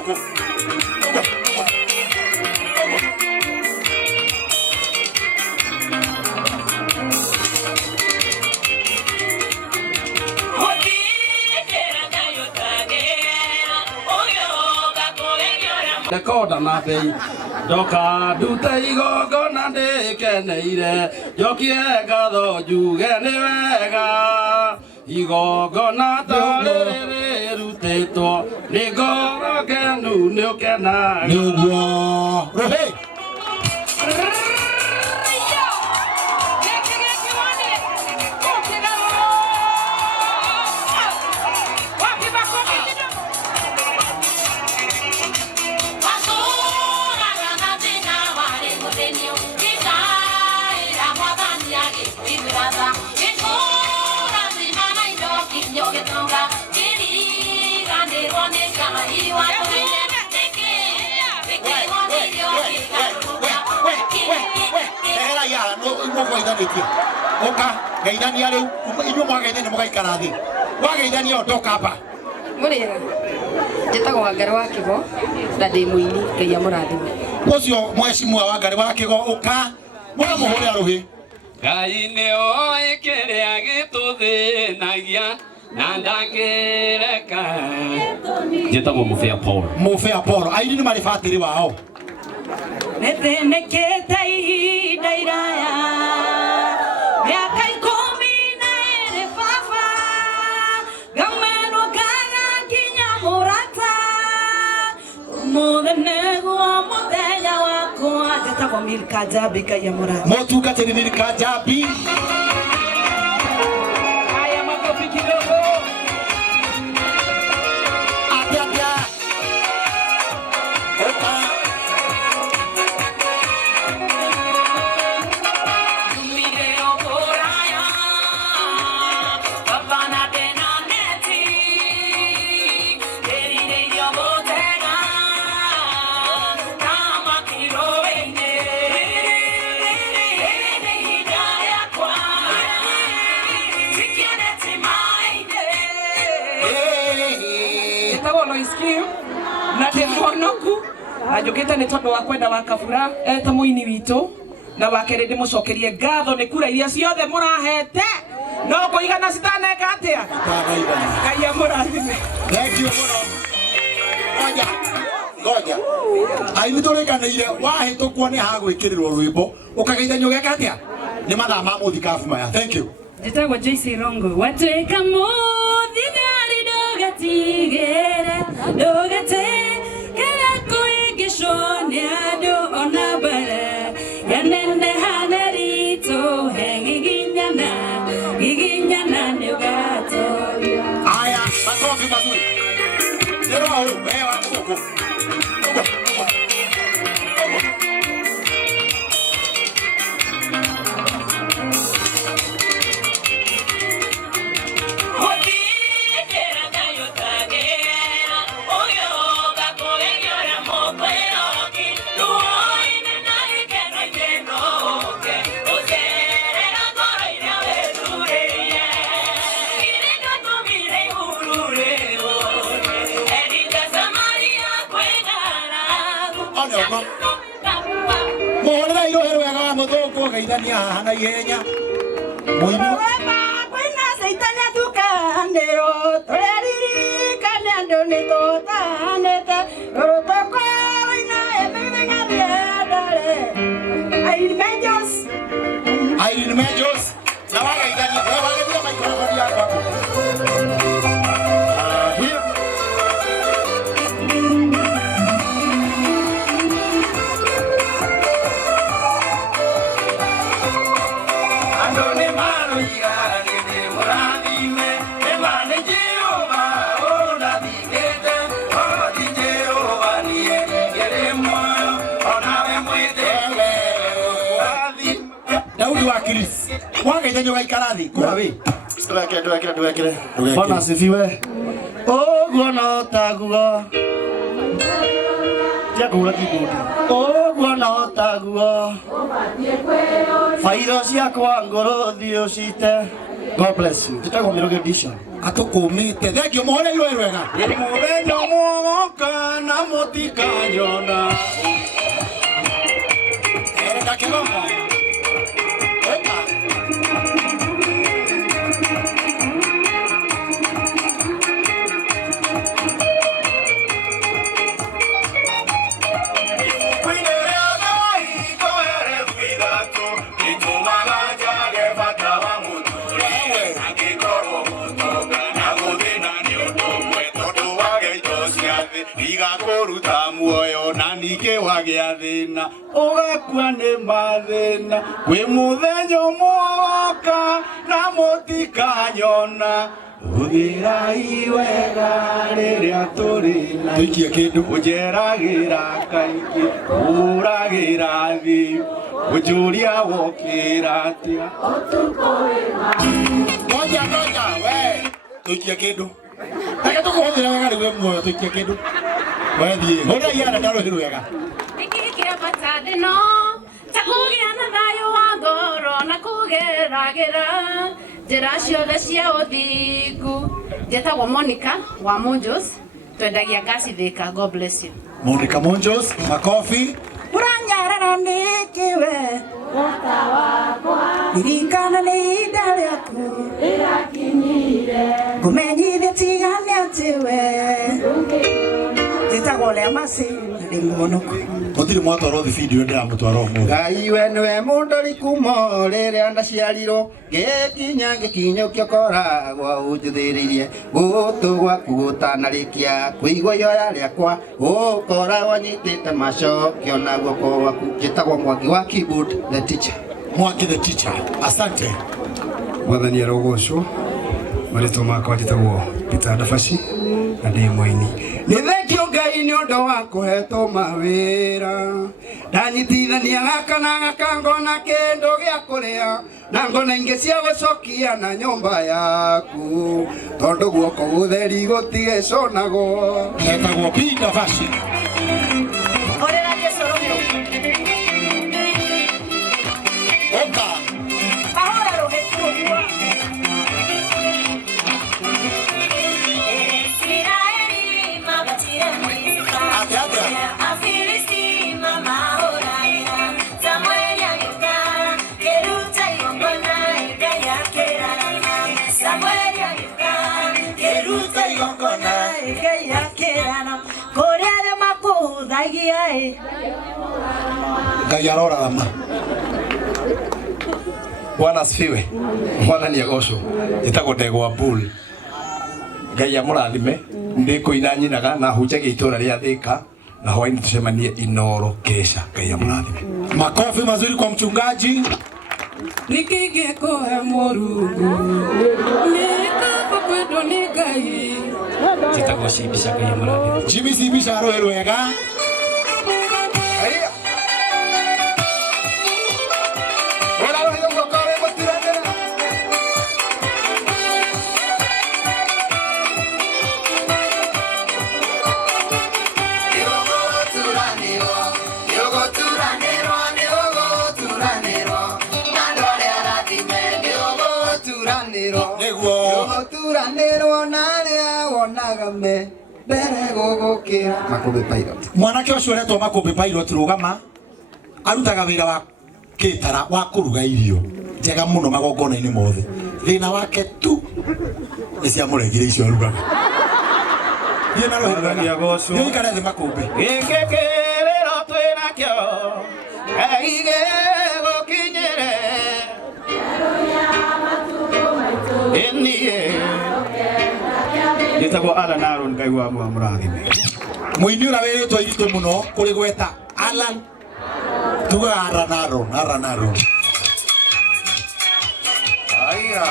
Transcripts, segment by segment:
huko. Rekoda na bei doka duta igogo na ndekeneire jokie ngatho njuge nĩ wega igogo na tarĩrĩ rutĩtwo nĩ ngoro ngenu nĩ ũkenaga nĩguo rohe Oka geithania riu inyu mwageithania mugaikara thi wageithania otoka hapa muriega njitagwo Wangari wa Kigo na ndi muini Ngai amurathime ucio mweshimwa Wangari wa Kigo uka mugamuhuria ruhi Ngai nĩ oĩ kĩrĩa gĩtũthĩnagia na ndangĩreka njĩtagwo Mũbĩa Paul aini nĩ marĩ batĩrĩ wao nĩthĩnĩkĩte ihinda iraya mĩaka 12 baba ngamenwo ngaga nginya mũrata ũmũthĩ nĩguo mũthenya wakwa njĩtagwo Milka Njambi Ngai amũrathime mũtungatĩri Milka Njambi na ndĩmwonoku ajũkĩte nĩ tondũ wa kwenda wa Kabura eta mũini witũ na wakerĩ ndĩmũcokerie ngatho nĩ kura iria ciothe mũrahete no kũigana citaneka atĩa Ngai amũrathime thank you mũno ngoja aini tũrĩkanĩire wahĩtũkwo nĩ hagwĩkĩrĩrwo rwĩmbo ũkageithania ũgeka atĩa nĩ mathaa ma mũthikabu maya thank you njĩtagwo Joyce Rongo watuĩka mũthigari ndũgatigĩre ndũgatekere kũingĩcwo nĩ andũ ona mbere yaneneha nĩ ritũ he giginyana nĩ ũgatoria aya makofi mazuri nero hau wewe huko Mohorera irohero wega wa muthungu geithania haha na ihenya muini kwĩna caitania tukanĩrwo tũreririkane andũ nĩ tũtanĩte rũtũkũ-inĩ emĩmĩng'a mĩendare Irene Majors na wageithania wewe wageithia maikrofoni yako wageithania ũgaikara thĩ kũra wĩ ndũgekĩre Bwana asifiwe ũguo no taguo tiakũra kĩbũndi ũguo no taguo fairo ciakwa ngoro thiĩ ũcite God bless you njĩtagwo Mĩruge Edition atũkũmĩte thengio mũhore iroe wega mũthenya mũgoka na mutikanyona Ereka kiromo. Opa. Igakoruta muoyo na nike wagiathina ugakua ni mathina kwi muthenya mwoka na mutikanyona uthirai wega riria turina Tuikie kindu. ujeragira kaingi uragira thi ujuria wokira atia Ngoja we. Tuikie kindu. Taka tukuhũthĩra wega rĩu muoyo tuikie kindu. We thiĩ. Hũthĩra yana ndarũhĩrũ wega. Nikikia matande no takugia na thayo wa ngoro na kugeragĩra njĩra ciothe cia ũthingu. Njĩtagwo Monica wa Monjos, twendagia ngaci Thika. God bless you. Monica Monjos, makofi. Uranyarara nikiwe wata wakwa irikana ni ihinda rĩaku rĩrakinyire ngũmenyithie tigane atiwe njĩtagwo Lemasi ndĩ mũhonoku Gũtirĩ mwatwarwo video ndĩramũtwara ũmũthĩ. Ngai we niwe mũndũriku mo rĩrĩa ndaciarirwo ngĩkinya gĩkinyũkio koragwo ũnjũthĩrĩirie gũtũ gwaku gũtanarĩkia kũigua ihoya rĩakwa ũkoragwo nyitĩte macokio na guoko gwaku. Njĩtagwo Mwangi wa keyboard the teacher. Mwangi the teacher. Asante. Mwathani arogocwo marĩtwa makwa njĩtagwo Peter Ndabaci na ndĩ mũini. Nĩ thengio Ngai nĩ ũndũ wa kũhetwo mawĩra ndanyitithania gaka na gaka ngona kĩndũ gĩa kũrĩa na ngona ingĩ cia gũcokia na nyũmba yaku tondũ guoko gũtheri gũtigĩconagwo. Etagwo Peter Ndabaci. orera Jesũ rũhĩũ Oka. ahora rũhĩũ rũhĩũ Ngai arora ma. Bwana asifiwe. Mwathani agocwo. Njĩtagwo Ndegwa Bull. Ngai amũrathime. Ndĩkũina nyinaga na hunjagia itũra rĩa Thika na hwaĩ-inĩ tucemanie Inoro Kesha. Ngai amũrathime. Makofi mazuri kwa mchungaji. Nikingĩkũhe Mũrungu nĩkaba kwendwo nĩ Ngai. Njĩtagwo Cibisha. Ngai amũrathime. Cibisha arũhĩrũ wega. Mwanake ũcio ũretwo Makũmbĩ Pilot rũgama arutaga wĩra wa kĩtara wa kũruga irio njega mũno magongona-inĩ mothe. Thĩna wake tu nĩ cia mũregire icio arugaga. Thiĩ na rũhĩrũ agocwo. Thiĩ ikare thĩ Makũmbĩ. Gĩkĩ kĩrĩro twĩnakĩo Ngai gĩgũkinyĩre ĩniĩ. Njĩtagwo Alan Aaron. Ngai wa mũrathime. Mũini ũrĩa wĩrĩtwo iritũ mũno kũrĩ gweta Alan. Tuga Aran Aaron. Aya.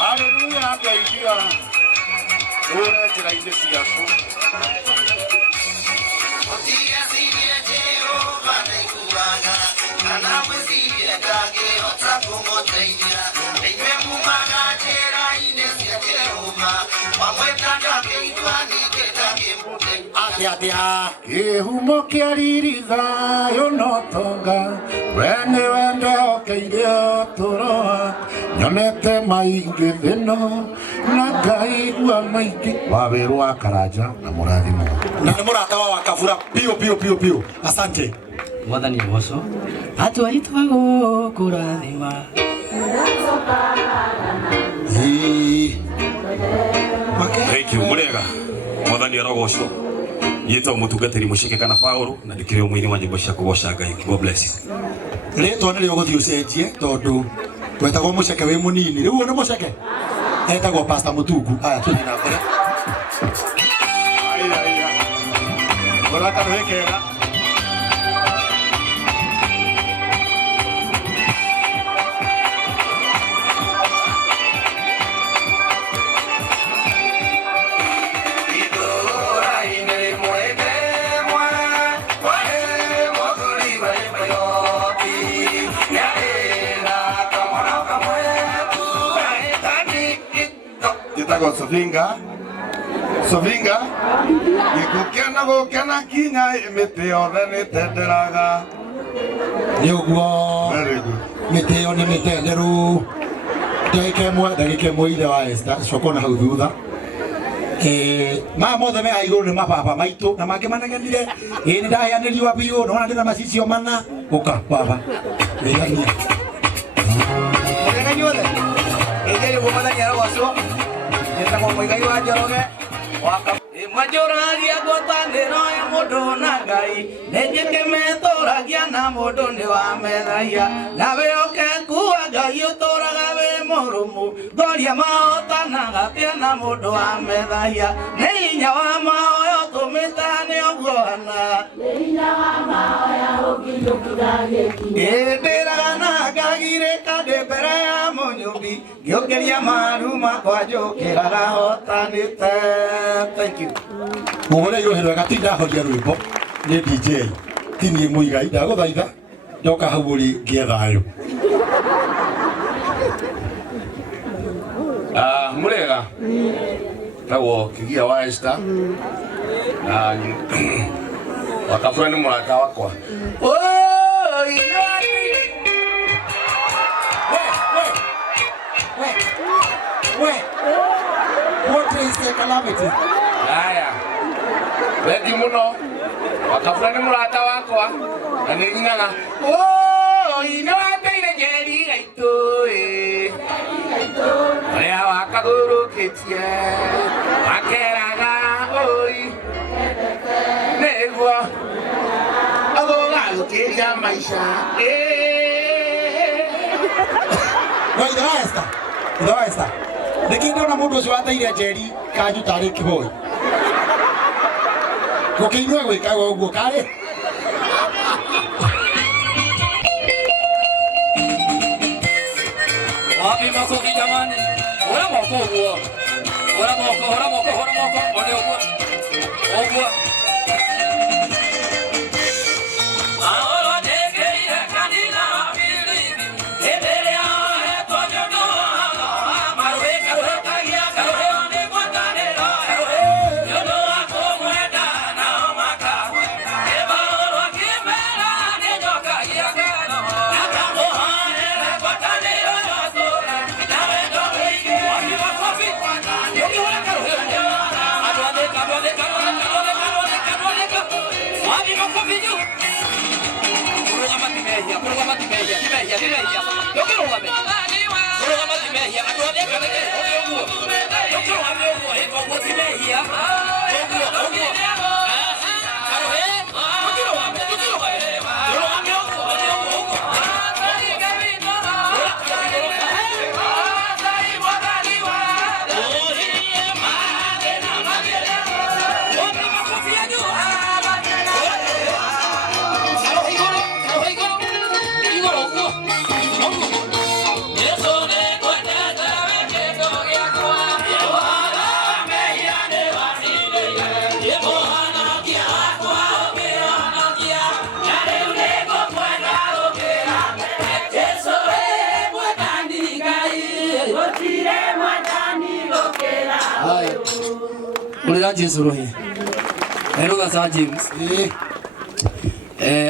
Hallelujah, Ngai ya. Ora njĩra-inĩ ciaku. Kĩhumo kĩa riri thayũ no tonga we nĩwe ndehokeire ũtũũro nyonete maingi thino na ngaigua maingi Waweru wa Karanja na murathimo na nĩ mũrata wa Kabura pio. Asante Mwathani Mwoco atwaitwago kurathima Thank you Murega Mwathani arogocwo yitwa mutungatiri mucike kana Paulo na ndikire mwini wa nyimbo cia kugoca Ngai. God bless you. Ritwa nĩ rĩo gũthiĩ ũcenjie tondu twetagwo muceke wĩ mũnini rĩu nĩ muceke etagwo Pastor Mutungu. Aya tũthiĩ na mbere. Mũrata wekega Sovinga gukena kinya imiti yothe nitenderaga Nĩ ũguo mĩtĩ ĩyo nĩ mĩtenderu. Ndagĩka ĩmwe ithe wa Esther coka na hau thutha maya mothe me igũrũ nĩ mababa maitũ na mangĩ manegenire nĩ ndaheanĩrio biũ nona ndĩna macicio mana ũka baba wĩgania Mũthenya nyuothe ĩgĩrĩ gũmathania rogocwo nĩtagwo Mũigai wa Njoroge Mwajũragia ngwatanĩro ya mũndũ na Ngai nĩnjĩkĩmetũragia na mũndũ nĩ wamethagia na wĩhokeku wa Ngai ũtũraga wĩ mũrũmu thoria mahotanaga pia na mũndũ wamethagia nĩ hinya wa mahoya ũtũmĩte nĩ ũguo hana ndĩraga na ngagirĩka ndĩ mbere ya Mũnyũmbi ngĩũkĩria maru makwa njũkĩraga hotanĩte. Thank you. Mũhũre irohero gatinda horia rwĩmbo nĩ DJ tini Mũigai ndagũthaitha ndoka hau ũrĩ ngĩethayũ. Murega tagwo Kigia wa Esther wa Kabura nĩ mũrata wakwa. What is the calamity? Aya wendi muno wa Kabura nĩ mũrata wakwa na nĩ ng'ang'a ino wateire Njeri gaitũ ũrĩa wakagũrũkĩtie akeraga nĩguo agũgagũkĩria maica Ithe wa Esther nĩkĩ ndona mũndũ ũcio wateire Njeri kanyu tarĩ kĩhoi gũkĩinua gwĩkaga ũguo karĩ wapi makofi jamani ora moko uguo ora moko ole uguo Mulira Jesu rohi. Eroga sa James.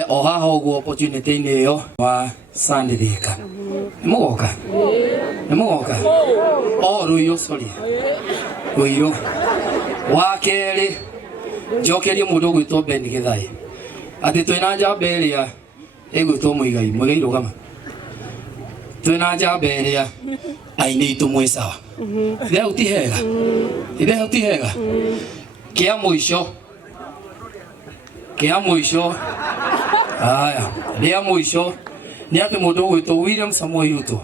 O haha uguo opportunity ni yo wa Sandithika. Mugoka. Mugoka. O ruyo sorry. Ruyo. Wa keri. Jokeria mundu gwitwo Ben Githai. Ati twina njamba iria igwitwo Muigai. Muigai rugama. Twina njamba iria aini itu mwe sawa. Leo ti hega. Leo ti hega. Kia muisho. Kia muisho. Aya, ria muisho ni ati mundu gwitwo William Samoei Ruto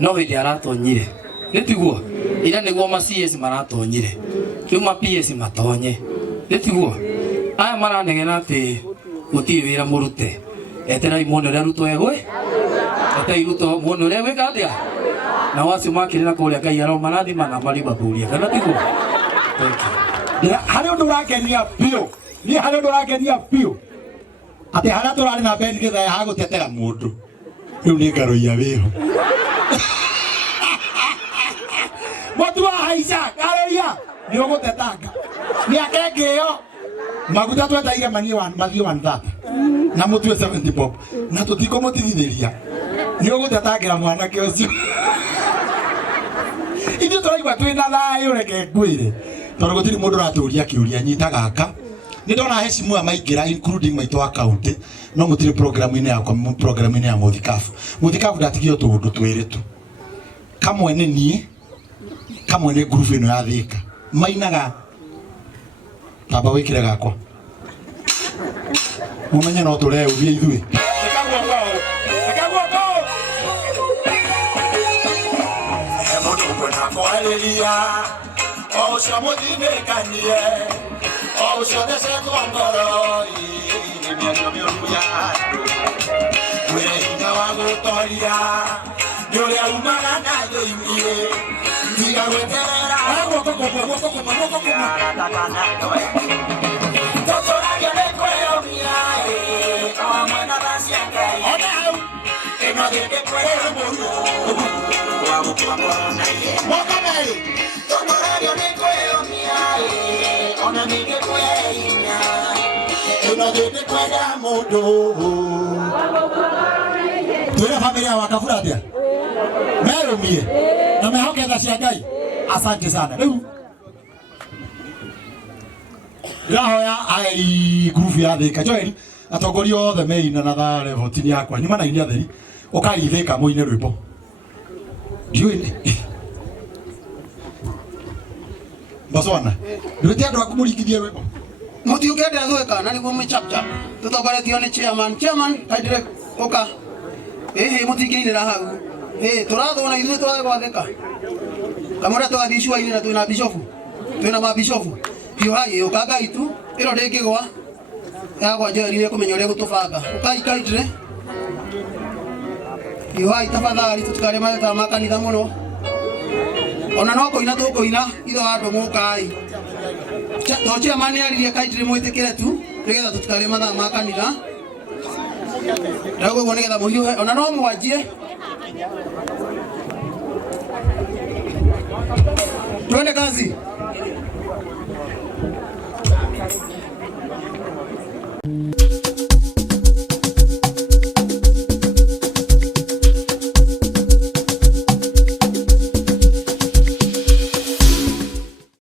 no hindi aratonyire nitiguo ira niguo ma CS maratonyire kiu ma PS matonye nitiguo aya maranegena ati gutiri wira murute eterai muno ria Ruto egwe eterai Ruto muno ria gwika atia na wacio makirina kuria Ngai aro marathima na mariba thuria kana tiguo hari undu urakenia bio ni hari undu urakenia bio ati hara turari na Ben Githai hagutetera mundu riu ni ngaroia wiho mutu wa haica ngaroia ni ugutetanga ni akengio maguta twetaire manie wa mathio 130 na mutu 70 bob na tutiko mutithithiria ni ugutetangira mwanake ucio ithu turaigua twina thayo reke ngwire tondu gutiri mundu raturia kiuria nyita gaka ni ndona hecimu amaingira including maitwa account no mutiri programu-ini yakwa programu-ini ya Muthikabu. Muthikabu ndatigio tundu twiritu kamwe ni nie kamwe ni group ino ya Thika mainaga tamba wikire gakwa mumenye no tureuria ithui o cio muthimikanie o cio thecetwo ngoro ni mĩario mĩũru ya andũ wĩ hinya wa gũtoria nĩ ũrĩa umaga na thĩinĩ tiga gwĩterera tũtũragio nĩ kwĩyũmia o mwena tha cia Ngai ona hau ĩno thĩndĩ kwĩrĩra mũru wa gũkua ngoro na iye mokamerĩ tũtũragio nĩ kwĩyũmia ona ningĩ kwĩhinya ĩno thĩndĩ kwenda mũndũ twĩre familia wa Kabura atia merũmie na mehoke tha cia Ngai. Asante sana. Rĩu ndahoya ai group ya Thika Joel atongoria othe meina na thare votini yakwa ni manainia theri ukaithika muine rwimbo ndiuine basona nduti andu akumurikithie rwimbo muti ukende thweka na niguo mchapcha tutongoretio ni chairman kaidire oka mutingiinira hau turathona ithuĩ twage gwathĩka kamũrĩa tũgathiĩ icua-inĩ na twĩna bishofu twĩna mabishofu hiũ hai ũkanga itu ĩno ndĩngĩgwa yagwa Joeli nĩkũmenya ũrĩa gũtũbanga ũkaikaitire hiũ hai tafadhali tũtikare mateta ma kanitha mũno ona no kũina tũkũina itho andũ mũkai to chairman nĩaririe kaitire mwĩtĩkĩre tu nĩgetha tũtikare mathaa ma kanitha Rago gone nĩgetha mũhiũhe ona no mwanjie twende kazi.